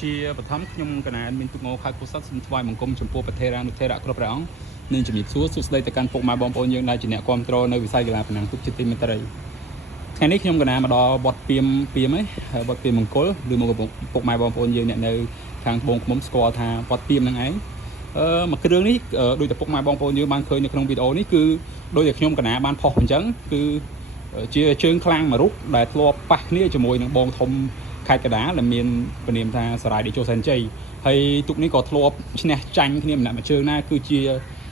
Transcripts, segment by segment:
ជាបឋមខ្ញុំកណានមានទុកមកខៅពុសិតសូមថ្វាយបង្គំចំពោះប្រធារានុធេរៈគ្រប់ព្រះអង្គនិងជំរាបសួរសួស្តីទៅកាន់ពុកម៉ែបងប្អូនយើងដែលជាអ្នកគ្រប់គ្រងនៅវិស័យកីឡាប្រណាំងទូកជាទីមេត្រីថ្ងៃនេះខ្ញុំកណាមកដល់វត្តពីមហើយវត្តពីមមង្គលឬមកពុកម៉ែបងប្អូនយើងអ្នកនៅខាងត្បូងឃ្មុំស្គាល់ថាវត្តពីមហ្នឹងឯងមកគ្រឿងនេះដោយតែពុកម៉ែបងប្អូនយើងបានឃើញនៅក្នុងវីដេអូនេះគឺដោយតែខ្ញុំកណាបានផុសអញ្ចឹងគឺជាជើងខ្លាំងមួយរូបដែលធ្លាប់ប៉ះគ្នាជាមួយនឹងបងធំខេត្តកដាលដែលមានព្រានាមថាសារាយតេជោសែនជ័យហើយទូកនេះក៏ធ្លាប់ឈ្នះចាញ់គ្នាម្នាក់មួយជើងណាគឺជា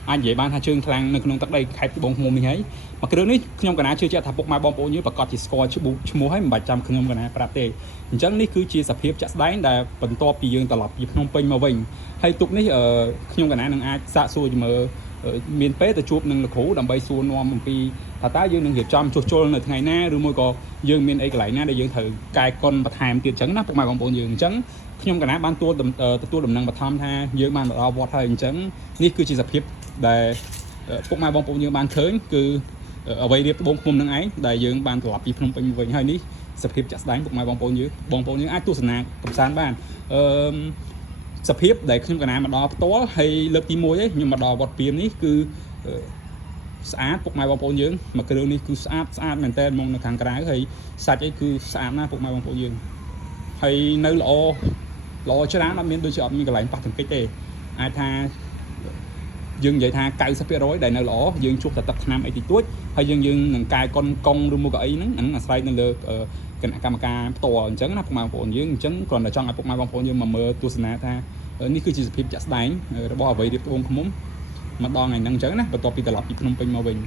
អាចនិយាយបានថាជើងខ្លាំងនៅក្នុងទឹកដីខេត្តត្បូងឃ្មុំនេះហើយមកគ្រឿងនេះខ្ញុំកណាជឿជាក់ថាពុកម៉ែបងប្អូនយើងប្រកាសជាស្គាល់ឈ្មោះហើយមិនបាច់ចាំខ្ញុំកណាប្រាប់ទេអញ្ចឹងនេះគឺជាសភាពចាក់ស្ដែងដែលបន្ទាប់ពីយើងត្រឡប់ពីភ្នំពេញមកវិញហើយទូកនេះខ្ញុំកណានឹងអាចសាកសួរមើលមានពេលទៅជួបនឹងលោកគ្រូដើម្បីសួរនាំអំពីថាតើយើងនឹងរៀបចំជួសជុលនៅថ្ងៃណាឬមួយក៏យើងមានអីកន្លែងណាដែលយើងត្រូវកែកុនបន្ថែមទៀតអញ្ចឹងណាពុកម៉ែបងប្អូនយើងអញ្ចឹងខ្ញុំកណាបានទទួលដំណឹងបឋមថាយើងបានមកដល់វត្តហើយអញ្ចឹងនេះគឺជាសភាពដែលពុកម៉ែបងប្អូនយើងបានឃើញគឺអ្វីរៀបត្បូងឃ្មុំនឹងឯងដែលយើងបានត្រឡប់ពីភ្នំពេញមកវិញហើយនេះសភាពចាក់ស្ដែងពុកម៉ែបងប្អូនយើងអាចទស្សនាកម្សាន្តបានសភាពដែលខ្ញុំកណាមកដល់ផ្ទាល់ហើយលើកទី1ឯងខ្ញុំមកដល់វត្តពីមនេះគឺស្អាតពុកម៉ែបងប្អូនយើងមកគ្រឿងនេះគឺស្អាតមែនតើមកនៅខាងក្រៅហើយសាច់អីគឺស្អាតណាស់ពុកម៉ែបងប្អូនយើងហើយនៅល្អច្រើនអត់មានដូចជាអត់មានកន្លែងប៉ះទង្គិចទេអាចថាយើងនិយាយថា 90% ដែលនៅល្អយើងជួបតែទឹកថ្នាំអីតិចតួចហើយយើងនឹងកែកុនកង់ឬមកក៏អីហ្នឹងអាស្រ័យនៅលើគណៈកម្មការផ្ទាល់អញ្ចឹងណាពុកម៉ែបងប្អូនយើងអញ្ចឹងគ្រាន់តែចង់ឲ្យពុកម៉ែបងប្អូនយើងមកមើលទស្សនាថានេះគឺជាសភាពចាក់ស្ដែងរបស់អ្វីរៀបត្បូងឃ្មុំមកដល់ថ្ងៃហ្នឹងអញ្ចឹងណាបន្ទាប់ពីត្រឡប់ពីភ្នំពេញមកវិញ